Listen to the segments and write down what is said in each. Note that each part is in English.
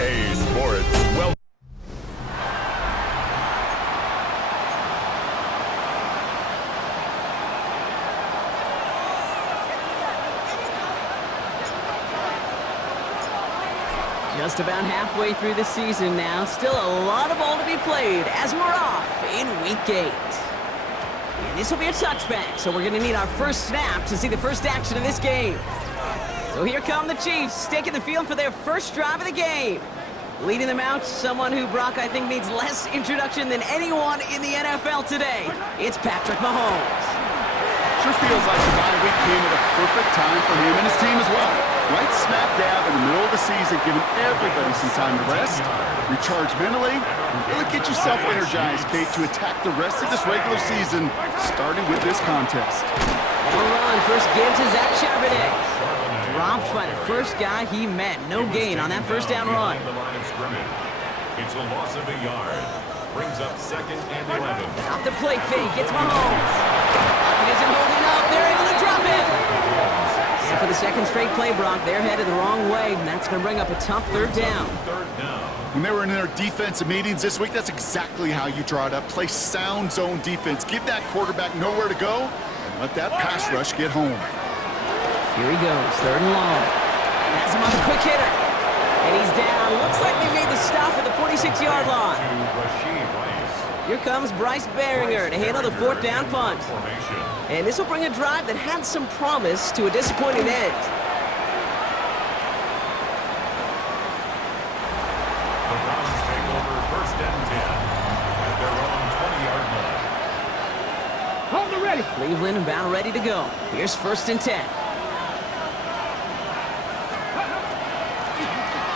EA Sports. Well. Just about halfway through the season now. Still a lot of ball to be played as we're off in Week 8. And this will be a touchback, so we're going to need our first snap to see the first action of this game. So here come the Chiefs, taking the field for their first drive of the game. Leading them out, someone who, Brock, I think needs less introduction than anyone in the NFL today. It's Patrick Mahomes. Sure feels like the bye week came at a perfect time for him and his team as well. Right smack dab in the middle of the season, giving everybody some time to rest, recharge mentally, and really get yourself energized, Kate, to attack the rest of this regular season, starting with this contest. All run, first give to Zach Charbonnet. Dropped by the first guy he met. No gain on that first down run. It's a loss of a yard. Brings up 2nd and 11. Off the play fake, it's Mahomes. It isn't holding up, they're able to drop it. And for the second straight play, Brock, they're headed the wrong way, and that's going to bring up a tough third down. When they were in their defensive meetings this week, that's exactly how you draw it up. Play sound zone defense. Give that quarterback nowhere to go, and let that pass rush get home. Here he goes, 3rd and long. Has him on the quick hitter. And he's down. Looks like they made the stop at the 46-yard line. Here comes Bryce Baringer to handle the 4th down punt. And this will bring a drive that had some promise to a disappointing end. The Browns take over 1st and 10 at their own 20-yard line. Hold it ready. Cleveland about ready to go. Here's 1st and 10.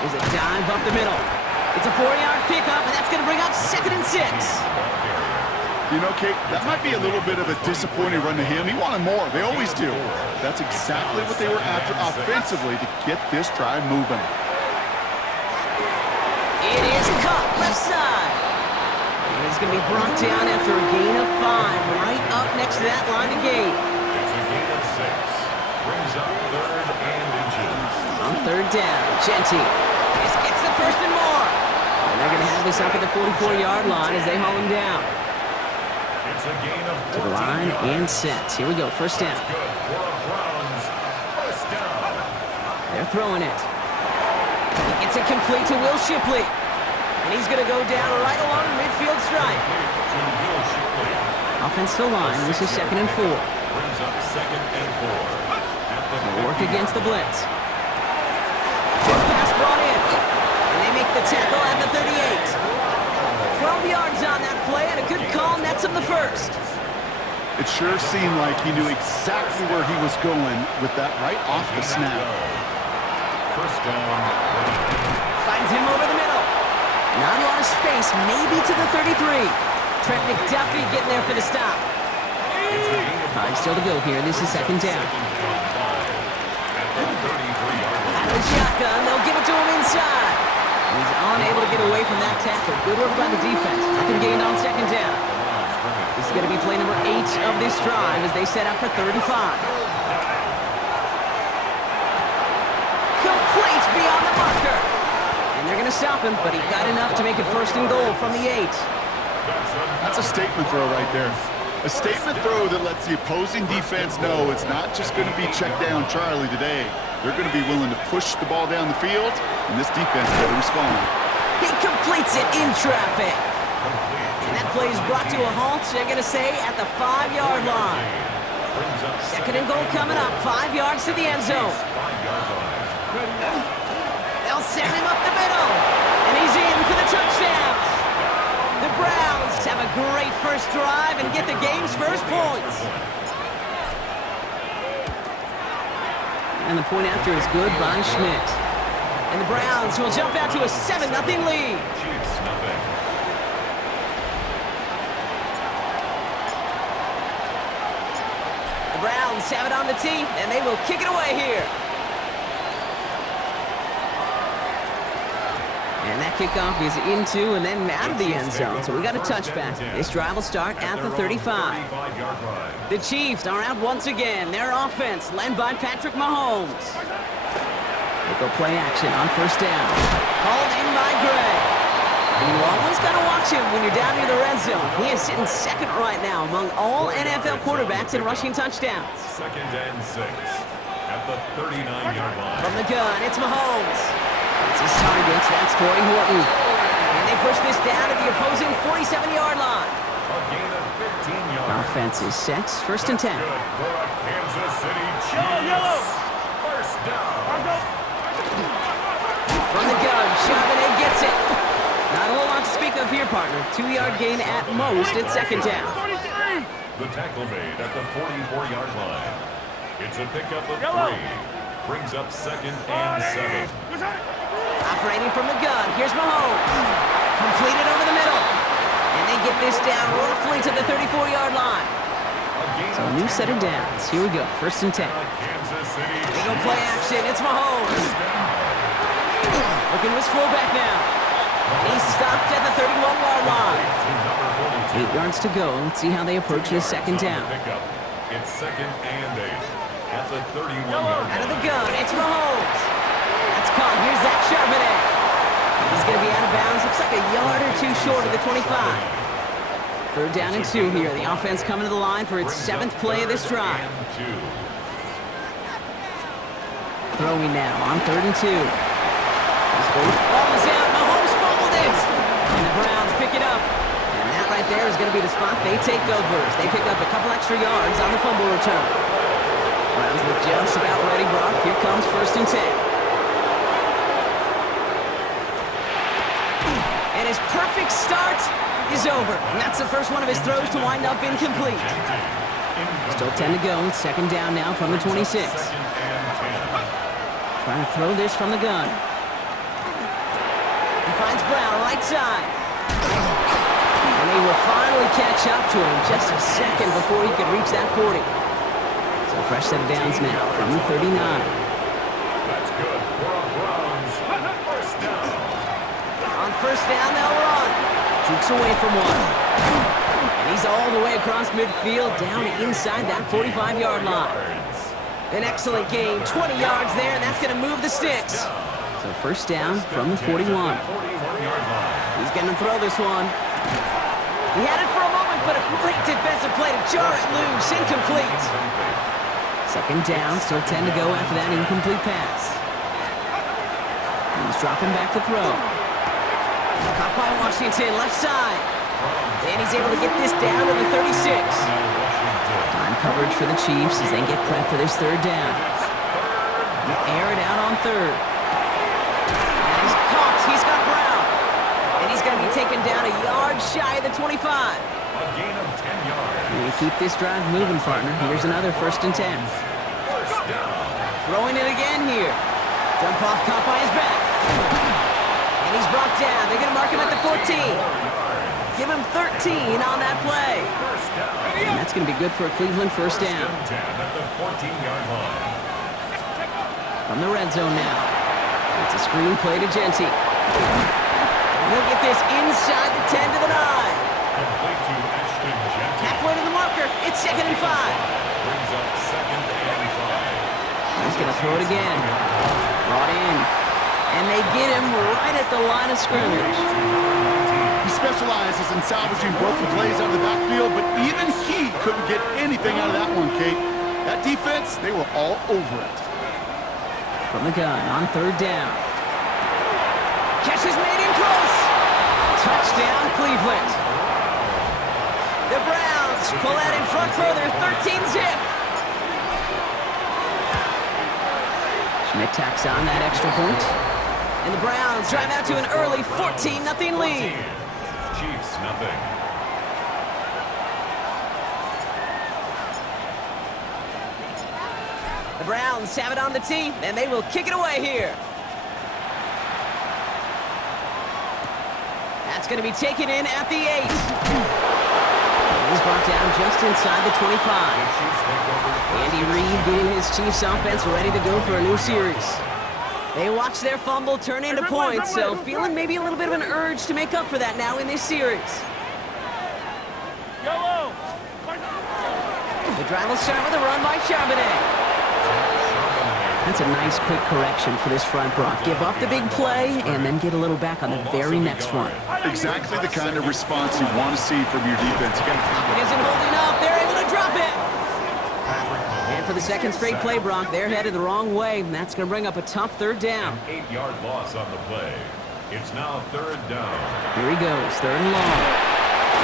There's a dive up the middle. It's a 4-yard pickup, and that's going to bring up 2nd and 6. You know, Kate, that might be a little bit of a disappointing run to him. He wanted more. They always do. That's exactly what they were after offensively to get this drive moving. It is caught left side. And it's going to be brought down after a gain of 5, right up next to that line of gain. It's a gain of 6. Brings up 3rd and inches. On 3rd down, Genty. This gets the 1st and more. And they're going to have this up at the 44-yard line as they haul him down. It's a gain of 14 to the line and set. Here we go, 1st down. Good for a Browns. 1st down. They're throwing it. He gets it complete to Will Shipley. And he's going to go down right along the midfield stripe. Offensive line, this is 2nd and 4. Brings up 2nd and 4. They'll work against the blitz. Good pass brought in. And they make the tackle at the 38. 12 yards on that play, and a good call nets him the 1st. It sure seemed like he knew exactly where he was going with that right off the snap. 1st down. Finds him over the middle. Not a lot of space, maybe to the 33. Trent McDuffie getting there for the stop. 5 still to go here. This is 2nd down. Out of the shotgun, they'll give it to him inside. He's unable to get away from that tackle. Good work by the defense. Nothing gained on 2nd down. This is going to be play number 8 of this drive as they set up for 35. Complete beyond the marker. And they're going to stop him, but he got enough to make it 1st and goal from the 8. That's a statement throw right there. A statement throw that lets the opposing defense know it's not just going to be check down Charlie today. They're going to be willing to push the ball down the field, and this defense better respond. He completes it in traffic. And that play is brought to a halt, they're going to say, at the 5-yard line. 2nd and goal coming up, 5 yards to the end zone. They'll send him up the middle, and he's in for the touchdown. The Browns have a great first drive and get the game's first points. And the point after is good by Schmidt. And the Browns will jump out to a 7-0 lead. The Browns have it on the tee, and they will kick it away here. And that kickoff is into and then out of the end zone. So we got a touchback. This drive will start at the 35. The Chiefs are out once again. Their offense led by Patrick Mahomes. They go play action on first down. Called in by Gray. And you always got to watch him when you're down near the red zone. He is sitting second right now among all NFL quarterbacks in rushing touchdowns. 2nd and 6 at the 39-yard line. From the gun, it's Mahomes. That's his target. That's Torrey Horton. And they push this down to the opposing 47-yard line. A gain of 15 yards. Offense is set. First and 10. Good for a Kansas City Chiefs. First down. From the gun, Charbonnet gets it. Not a whole lot to speak of here, partner. 2-yard gain at most at second down. The tackle made at the 44-yard line. It's a pickup of 3. Brings up 2nd and 7. Operating from the gun, here's Mahomes. Completed over the middle. And they get this down roughly to the 34-yard line. So a new set of downs. Here we go, first and 10. Kansas City. They go play action, it's Mahomes. Looking to his fullback now. And he's stopped at the 31-yard line. 8 yards to go. Let's see how they approach this second down. It's 2nd and 8 at the 31-yard line. Out of the gun, it's Mahomes. That's caught. Here's that Charbonnet. He's going to be out of bounds. Looks like a yard or two short of the 25. 3rd down and 2 here. The offense coming to the line for its 7th play of this drive. Throwing now on 3rd and 2. Ball is out. Mahomes fumbled it. And the Browns pick it up. And that right there is going to be the spot they take over as they pick up a couple extra yards on the fumble return. Browns look just about ready, Brock. Here comes first and 10. And his perfect start is over. And that's the first one of his throws to wind up incomplete. Still 10 to go. 2nd down now from the 26. Trying to throw this from the gun. He finds Brown right side. And they will finally catch up to him just a second before he could reach that 40. So a fresh set of downs now from the 39. That's good for a Browns. First down. On first down, they'll run. Jukes away from one. And he's all the way across midfield, down inside that 45-yard line. An excellent gain, 20 yards there, and that's going to move the sticks. So first down from the 41. He's going to throw this one. He had it for a moment, but a great defensive play to jar it loose. Incomplete. 2nd down, still 10 to go after that incomplete pass. He's dropping back to throw. Caught by Washington, left side. And he's able to get this down to the 36. Time coverage for the Chiefs as they get prepped for this 3rd down. They air it out on 3rd. And he's caught. He's got Brown. And he's going to be taken down a yard shy of the 25. A gain of 10 yards. And keep this drive moving, partner. Here's another 1st and 10. Throwing it again here. Jump off, caught by his back. And he's brought down. They're going to mark him at the 14. Give him 13 on that play. And that's going to be good for a Cleveland first down. At the 14-yard line. From the red zone now. It's a screen play to Genty. He'll get this inside the 10 to the 9. Complete to Ashton Genty. Halfway to the marker. It's 2nd and 5. Brings up 2nd and 5. He's going to throw it again. Brought in. And they get him right at the line of scrimmage. He specializes in salvaging broken plays out of the backfield, but even he couldn't get anything out of that one, Kate. That defense, they were all over it. From the gun on 3rd down. Catch is made in close. Touchdown, Cleveland. The Browns pull out in front further, 13-zip. Schmidt tacks on that extra point. And the Browns drive out to an early 14-0 lead. Chiefs, nothing. The Browns have it on the tee, and they will kick it away here. That's going to be taken in at the 8. He's brought down just inside the 25. Andy Reid getting his Chiefs offense ready to go for a new series. They watch their fumble turn into points, so feeling maybe a little bit of an urge to make up for that now in this series. The drive will start with a run by Charbonnet. That's a nice quick correction for this front, Brock. Give up the big play and then get a little back on the very next one. Exactly the kind of response you want to see from your defense. It isn't holding up. They're able to drop it. And for the second straight play, Brock, they're headed the wrong way, and that's going to bring up a tough third down. An 8-yard loss on the play. It's now third down. Here he goes, third and long.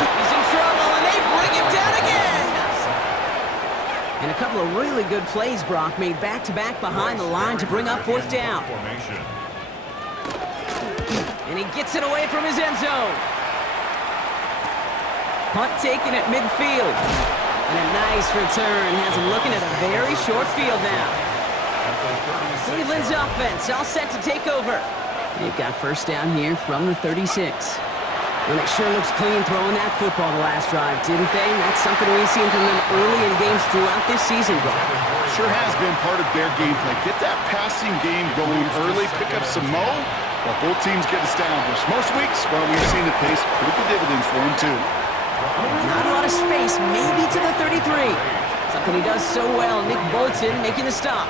He's in trouble, and they bring him down again. And a couple of really good plays, Brock, made back-to-back behind the line to bring up fourth down. And he gets it away from his end zone. Punt taken at midfield. And a nice return has him looking at a very short field now. Cleveland's offense all set to take over. They've got first down here from the 36. Well, it sure looks clean throwing that football the last drive, didn't they? That's something we've seen from them early in games throughout this season, Brock. Sure has been part of their game plan. Get that passing game going early, pick up some mo, while both teams get established. Most weeks, well, we've seen it pays pretty good dividends for them, too. Not a lot of space, maybe to the 33. Something he does so well, Nick Bolton making the stop.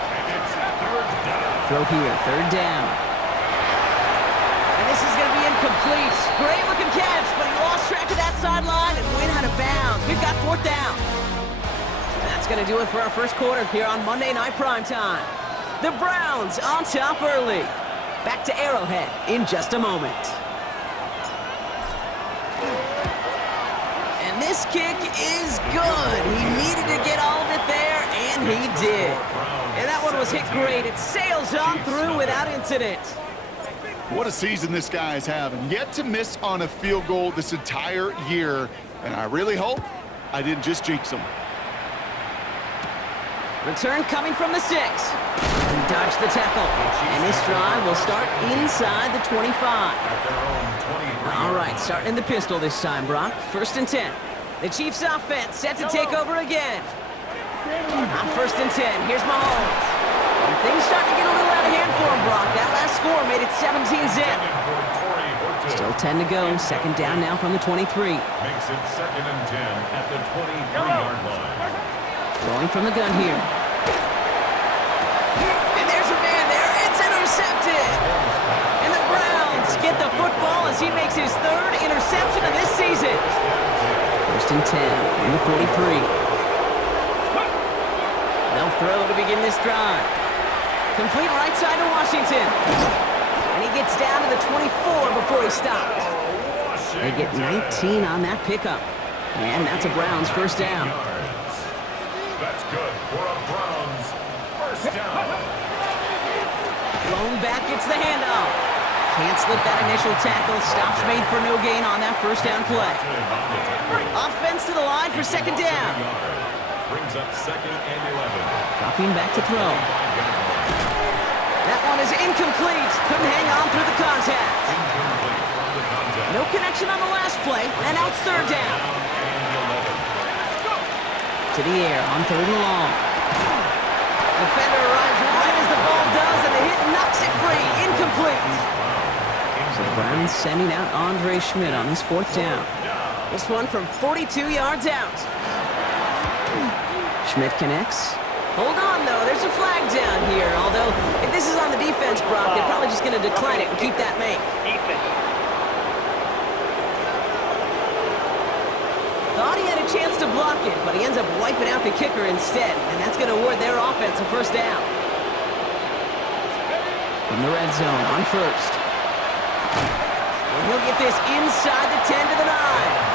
Throw here, third down. And this is going to be incomplete. Great looking catch, but he lost track of that sideline and went out of bounds. We've got fourth down. That's going to do it for our first quarter here on Monday Night Primetime. The Browns on top early. Back to Arrowhead in just a moment. And this kick is good. He needed to get all of it there, and he did. And that one was hit great. It sails on through without incident. What a season this guy is having. Yet to miss on a field goal this entire year. And I really hope I didn't just jinx him. Return coming from the 6. He dodged the tackle. And this drive will start inside the 25. All right, starting in the pistol this time, Brock. First and 10. The Chiefs offense set to take over again. On first and 10, here's Mahomes. And things starting to get a little out of hand for him, Brock. That last score made it 17-zip. Still 10 to go. Second down now from the 23. Makes it second and 10 at the 23-yard line. Throwing from the gun here. And there's a man there. It's intercepted. And the Browns get the football as he makes his third interception of this season. First and 10 from the 43. They'll throw to begin this drive. Complete right side to Washington. And he gets down to the 24 before he stopped. They get 19 on that pickup. And that's a Browns first down. That's good for a Browns first down. Blown back gets the handoff. Can't slip that initial tackle. Stops made for no gain on that first down play. Offense to the line for second down. Brings up second and 11. Dropping back to throw. That one is incomplete. Couldn't hang on through the contact. No connection on the last play, and now it's third down. To the air on third and long. Defender arrives right as the ball does, and the hit knocks it free. Incomplete. So the Browns sending out Andre Schmidt on his fourth down. This one from 42 yards out. Schmidt connects. Hold on, though. There's a flag down here. Although, if this is on the defense, Brock, they're probably just going to decline it and keep that make. Thought he had a chance to block it, but he ends up wiping out the kicker instead, and that's going to award their offense a first down. From the red zone on first. And he'll get this inside the 10 to the 9.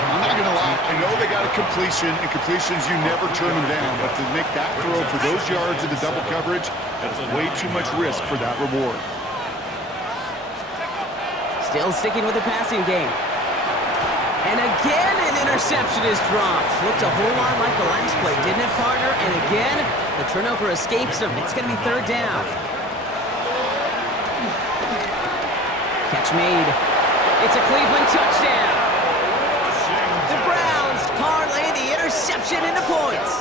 I'm not going to lie. I know they got a completion, and completions, you never turn them down. But to make that throw for those yards into double coverage, that's way too much risk for that reward. Still sticking with the passing game. And again, an interception is dropped. Looked a whole lot like the last play, didn't it, partner? And again, the turnover escapes him. It's going to be third down. Catch made. It's a Cleveland touchdown. The Browns parlay the interception into points.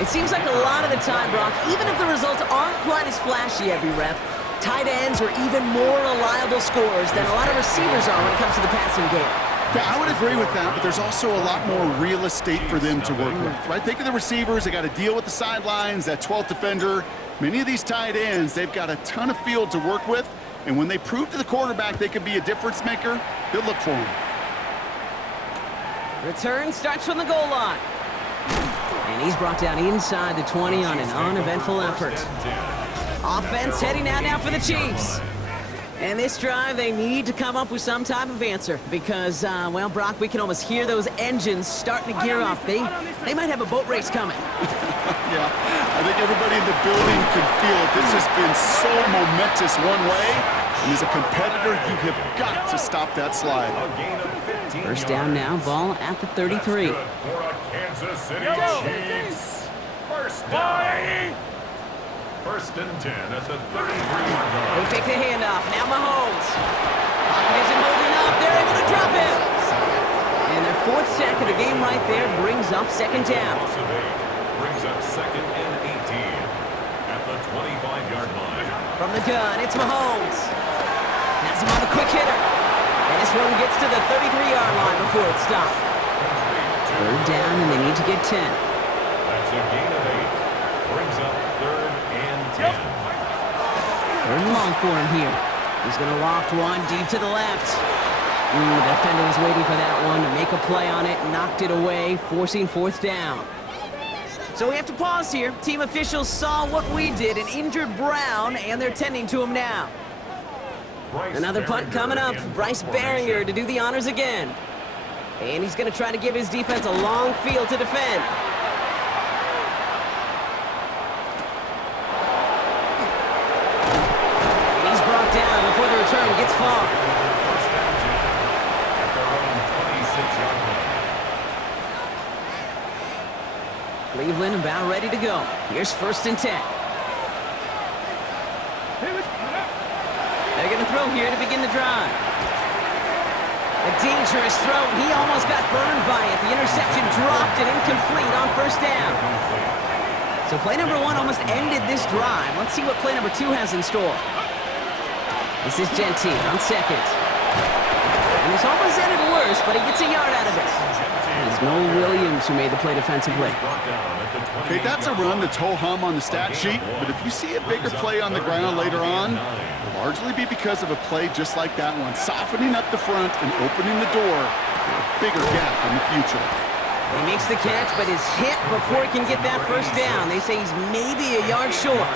It seems like a lot of the time, Brock, even if the results aren't quite as flashy every rep, tight ends are even more reliable scorers than a lot of receivers are when it comes to the passing game. Yeah, I would agree with that, but there's also a lot more real estate for them to work with, right? Think of the receivers. They got to deal with the sidelines, that 12th defender. Many of these tight ends, they've got a ton of field to work with, and when they prove to the quarterback they could be a difference maker, they'll look for him. Return starts from the goal line. And he's brought down inside the 20 on an uneventful effort. Offense heading out now for the Chiefs. And this drive, they need to come up with some type of answer because, well, Brock, we can almost hear those engines starting to gear up. They might have a boat race coming. Yeah, I think everybody in the building can feel it. This has been so momentous one way, and as a competitor, you have got to stop that slide. First down now, ball at the 33. For a Kansas City Chiefs. First down. First and 10 at the 33-yard line. They take the handoff. Now Mahomes. Pocket isn't holding up. They're able to drop him. And their fourth sack of the game right there brings up second down. Brings up second and 18 at the 25-yard line. From the gun, it's Mahomes. Has him on the quick hitter. And this one gets to the 33-yard line before it's stopped. Third down, and they need to get 10. That's a gain of 8. Brings up third and 10. Third and long for him here. He's going to loft one deep to the left. The defender was waiting for that one to make a play on it, knocked it away, forcing fourth down. So we have to pause here. Team officials saw what we did, an injured Brown, and they're tending to him now. Another punt coming up. Bryce Baringer to do the honors again. And he's going to try to give his defense a long field to defend. And he's brought down before the return gets far. At their own 26-yard line. Cleveland about ready to go. Here's first and 10. They're going to throw here to begin the drive. A dangerous throw. He almost got burned by it. The interception dropped and incomplete on first down. So play number 1 almost ended this drive. Let's see what play number 2 has in store. This is Gentile on second. And this almost ended worse, but he gets a yard out of it. It's Noel Williams who made the play defensively. Okay, that's a run that's ho-hum on the stat sheet, but if you see a bigger play on the ground later on, it'll largely be because of a play just like that one, softening up the front and opening the door for a bigger gap in the future. He makes the catch, but is hit before he can get that first down. They say he's maybe a yard short.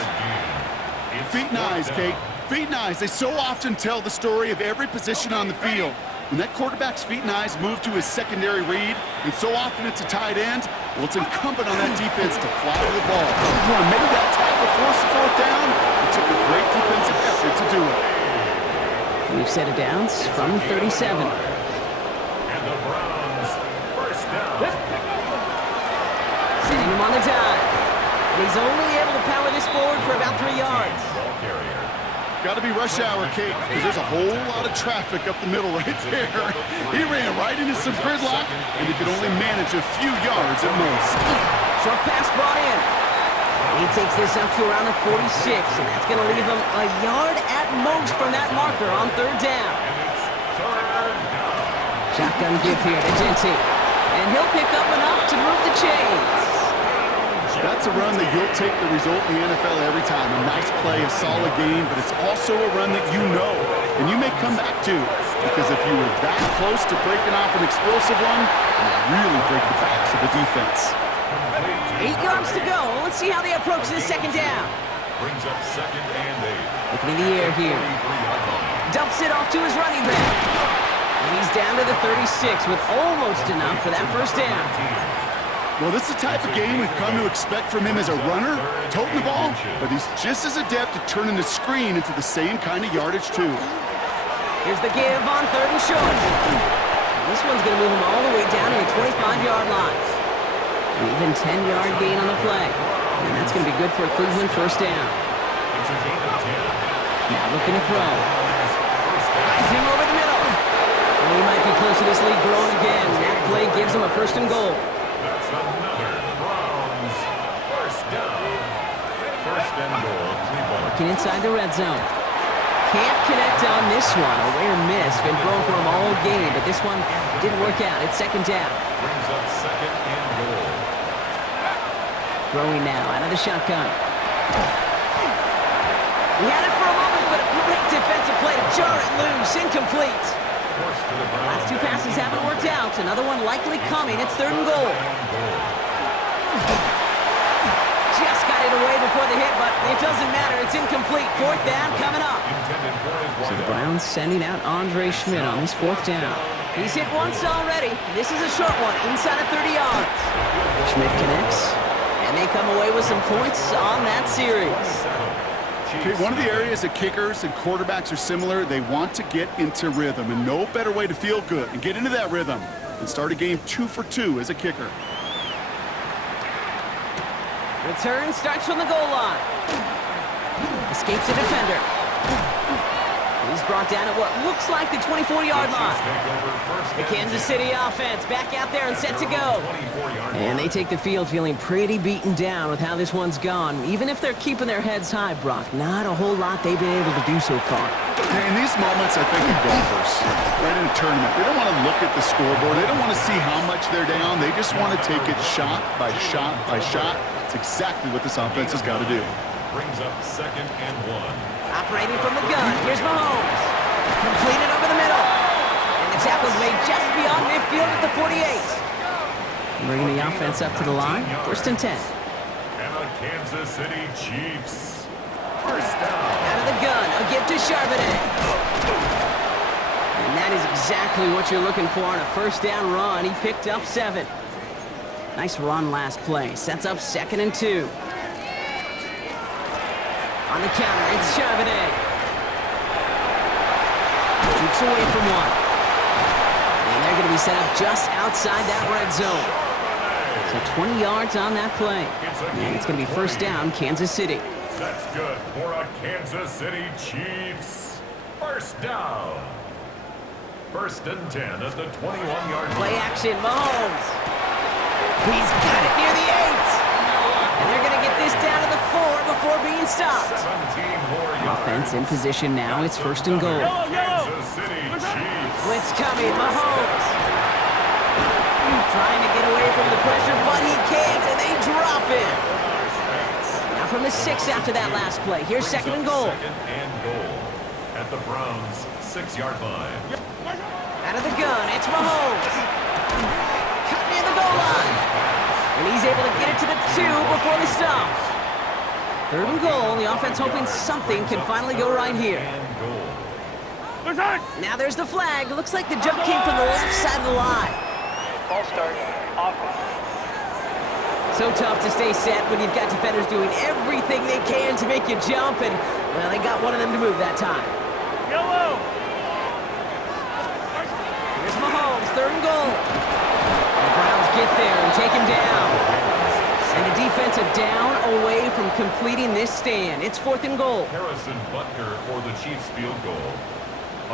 Feet and eyes, Kate. Feet and eyes. They so often tell the story of every position on the field. When that quarterback's feet and eyes move to his secondary read, and so often it's a tight end, well, it's incumbent on that defense to fly to the ball. You want to make that tackle, force the fourth down. It took a great defensive effort to do it. We've set it down from 37. And the Browns, first down. Sending him on the dive. And he's only able to power this forward for about 3 yards. Ball carrier. Got to be rush hour, Kate, because there's a whole lot of traffic up the middle right there. He ran right into some gridlock, and he could only manage a few yards at most. Short pass brought in. He takes this up to around the 46, and that's going to leave him a yard at most from that marker on third down. Shotgun give here to Gentile, and he'll pick up enough to move the chains. That's a run that you'll take the result in the NFL every time. A nice play, a solid game, but it's also a run that you know and you may come back to, because if you were that close to breaking off an explosive one, you really break the backs of the defense. 8 yards to go. Let's see how they approach this second down. Brings up second and 8. Looking in the air here. Dumps it off to his running back. And he's down to the 36 with almost enough for that first down. Well, this is the type of game we've come to expect from him as a runner, toting the ball, but he's just as adept at turning the screen into the same kind of yardage, too. Here's the give on third and short. This one's going to move him all the way down to the 25-yard line. An even 10-yard gain on the play. And that's going to be good for a Cleveland first down. It's a gain of 10. Now looking to throw. Finds him over the middle. And he might be close to this lead growing again. That play gives him a first and goal. That's another Browns first down. First and goal, Cleveland. Working inside the red zone. Can't connect on this one. A rare miss. Been thrown for him all game, but this one Didn't work out. It's second down. Brings up second and goal. Throwing now out of the shotgun. He had it for a moment, but a great defensive play to jar it loose. Incomplete. Forced to the ground. Last two passes haven't worked out. Another one likely coming. It's third and goal. Just got it away before the hit, but it doesn't matter. It's incomplete. Fourth down coming up. So the Browns sending out Andre Schmidt on this fourth down. He's hit once already. This is a short one, inside of 30 yards. Schmidt connects, and they come away with some points on that series. Okay, one of the areas that kickers and quarterbacks are similar, they want to get into rhythm, and no better way to feel good and get into that rhythm than start a game 2 for 2 as a kicker. Return starts from the goal line. Escapes a defender. He's brought down at what looks like the 24-yard line. The Kansas City offense back out there and set to go. And they take the field feeling pretty beaten down with how this one's gone. Even if they're keeping their heads high, Brock, not a whole lot they've been able to do so far. In these moments, I think of golfers, right in a tournament, they don't want to look at the scoreboard. They don't want to see how much they're down. They just want to take it shot by shot by shot. It's exactly what this offense has got to do. Brings up second and 1. Operating from the gun, here's Mahomes. Completed over the middle. And the tackle's made just beyond midfield at the 48. Bringing the offense up to the line, first and 10. And the Kansas City Chiefs. First down. Out of the gun, a gift to Charbonnet. And that is exactly what you're looking for on a first down run. He picked up 7. Nice run last play. Sets up second and 2. On the counter, it's Charbonnet. Shoots away from one. And they're going to be set up just outside that red zone. So 20 yards on that play. And it's going to be first down, Kansas City. That's good for a Kansas City Chiefs. First down. First and 10 at the 21-yard line. Play action, Mahomes. He's got it near the 8. And they're going to get this down to the 4 before being stopped. 17 more yards. Offense in position now. It's first and goal. Kansas City Chiefs. Blitz coming, Mahomes. Trying to get away from the pressure, but he can't, and they drop him. Now from the 6 after that last play. Here's second and goal. Second and goal at the Browns' 6-yard line. Out of the gun, it's Mahomes. Cut near the goal line. And he's able to get it to the 2 before the stop. Third and goal. The offense hoping something can finally go right here. Now there's the flag. Looks like the jump came from the left side of the line. False start. Offense. So tough to stay set when you've got defenders doing everything they can to make you jump, and, well, they got one of them to move that time. Yellow. Here's Mahomes, third and goal. The Browns get there and take him down. And the defense a down away from completing this stand. It's fourth and goal. Harrison Butker for the Chiefs field goal.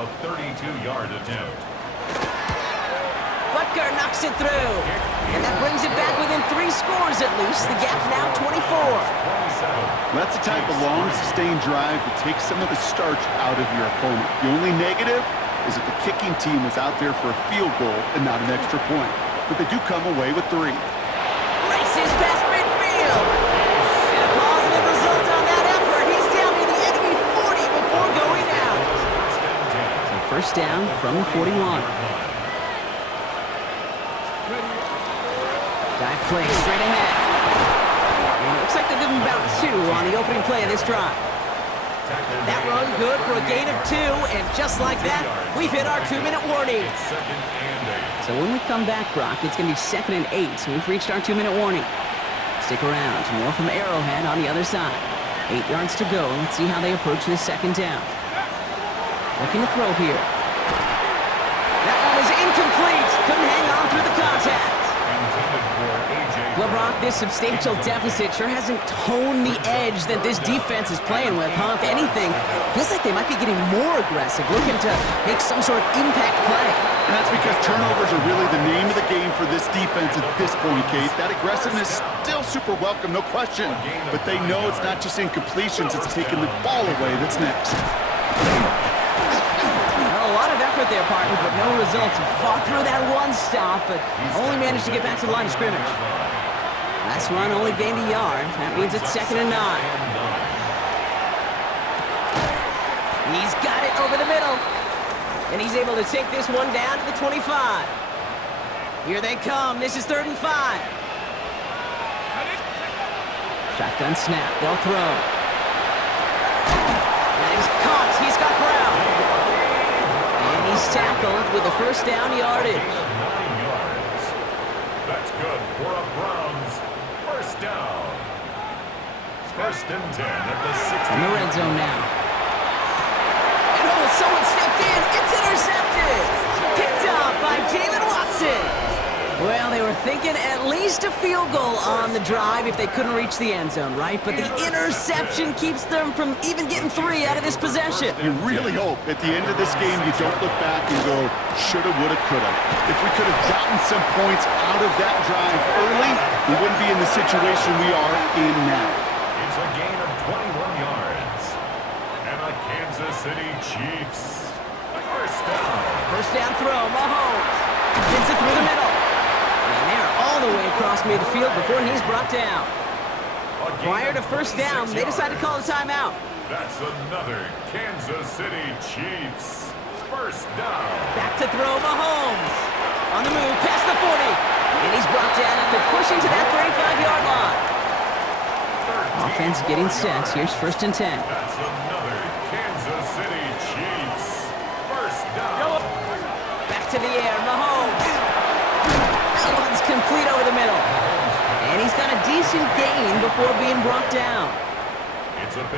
A 32-yard attempt. Butker knocks it through. And that brings it back within 3 scores at least. The gap now 24. 27. That's the type of long, sustained drive that takes some of the starch out of your opponent. The only negative is that the kicking team was out there for a field goal and not an extra point. But they do come away with 3. Races past midfield. And a positive result on that effort. He's down to the enemy 40 before going out. So first down from the 41. Dive play straight ahead. And it looks like they'll give him about 2 on the opening play of this drive. That run good for a gain of 2, and just like that, we've hit our 2-minute warning. Second and 8. So when we come back, Brock, it's going to be second and 8, so we've reached our 2-minute warning. Stick around. More from Arrowhead on the other side. 8 yards to go. Let's see how they approach this second down. Looking to throw here. That one is incomplete. Couldn't hang on through the contact. Well, Brock, this substantial deficit sure hasn't toned the edge that this defense is playing with, huh? If anything, feels like they might be getting more aggressive, looking to make some sort of impact play. And that's because turnovers are really the name of the game for this defense at this point, Kate. That aggressiveness still super welcome, no question. But they know it's not just incompletions, it's taking the ball away that's next. Well, a lot of effort effort there, partner, but no results. He fought through that one stop, but only managed to get back to the line of scrimmage. Last run only gained a yard. That means it's 2nd and 9. He's got it over the middle. And he's able to take this one down to the 25. Here they come. This is 3rd and 5. Shotgun snap. They'll throw. And he's caught. He's got Brown. And he's tackled with the first down yardage. 9 yards. That's good for a Browns first down. 1st and 10 at the 60. In the red zone now. And oh, someone stepped in. It's intercepted. Picked up by Jalen Watson. Well, they were thinking at least a field goal on the drive if they couldn't reach the end zone, right? But the interception keeps them from even getting 3 out of this possession. You really hope at the end of this game you don't look back and go, shoulda, woulda, coulda. If we could have gotten some points out of that drive early, we wouldn't be in the situation we are in now. It's a gain of 21 yards. And the Kansas City Chiefs. First down. First down throw, Mahomes. Gets it through the middle. And they're all the way across midfield before he's brought down. Prior to first down, they decide to call a timeout. That's another Kansas City Chiefs. First down. Back to throw, Mahomes. On the move, past the 40. And he's brought down after pushing to that 35-yard line. Offense getting set. Here's 1st and 10. That's another Kansas City Chiefs. First down. Back to the air, Mahomes. That one's complete over the middle. And he's got a decent gain before being brought down.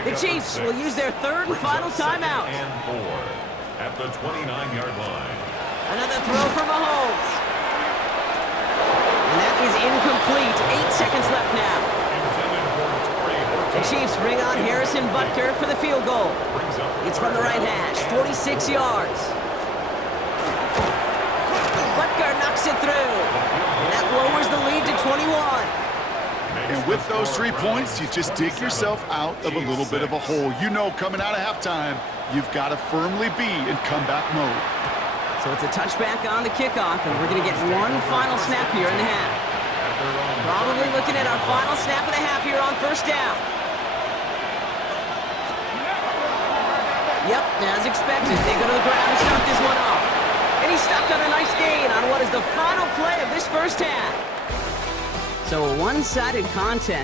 The Chiefs will use their 3rd and final timeout. And 4 at the 29-yard line. Another throw for Mahomes. And that is incomplete. 8 seconds left now. The Chiefs bring on Harrison Butker for the field goal. It's from the right hash, 46 yards. Butker knocks it through. And that lowers the lead to 21. And with those 3 points, you just dig yourself out of a little bit of a hole. You know, coming out of halftime, you've got to firmly be in comeback mode. So it's a touchback on the kickoff, and we're going to get one final snap here in the half. Probably looking at our final snap of the half here on first down. Yep, as expected, they go to the ground and start this one off. And he stopped on a nice gain on what is the final play of this first half. So a one-sided contest.